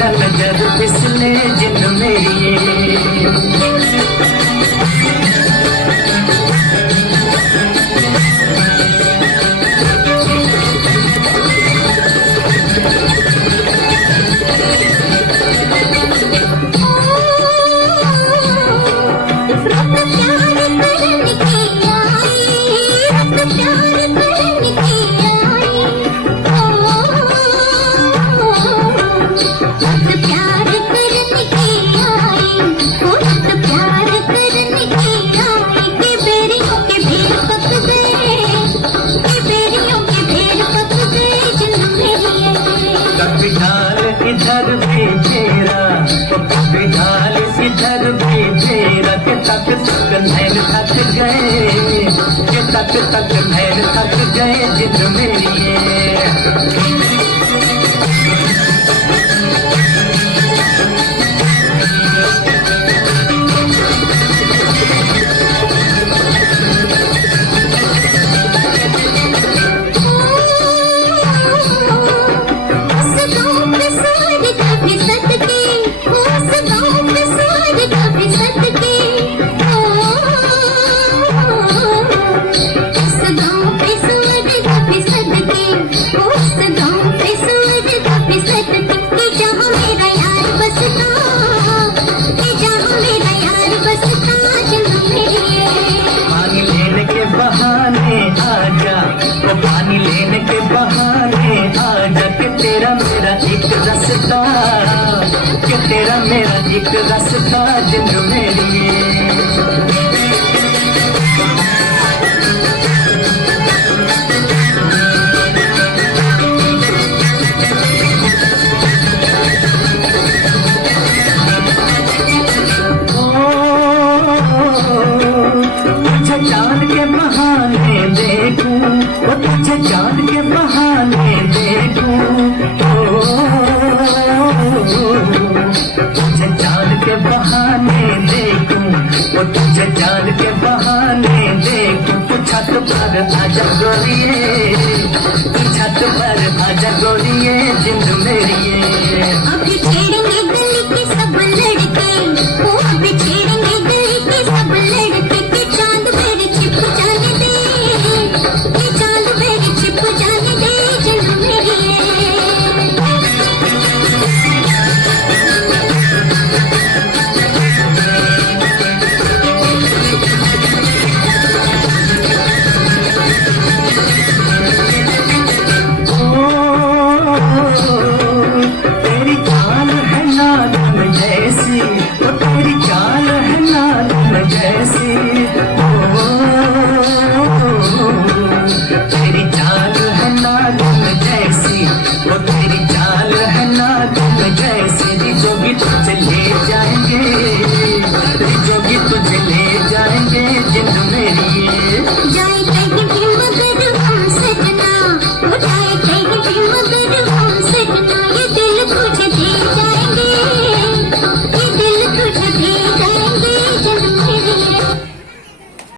न नजर फिसले जिंद मेरी इधर भी तेरा कभी ढाल इधर भी तेरा के तक नैन थक गए के तक नैन थक गए जिद मेरी पानी लेने के बहाने आजा कि तेरा मेरा एक रास्ता कि तेरा मेरा एक रास्ता जिंद मेरी चांद के बहाने देखूं वो तुझे चांद के बहाने देखूं तुझे चांद के बहाने देखूं वो तुझे चांद के बहाने देखूं तू छत पर आजा गोरिये तू छत पर आजा गोरिये जिंद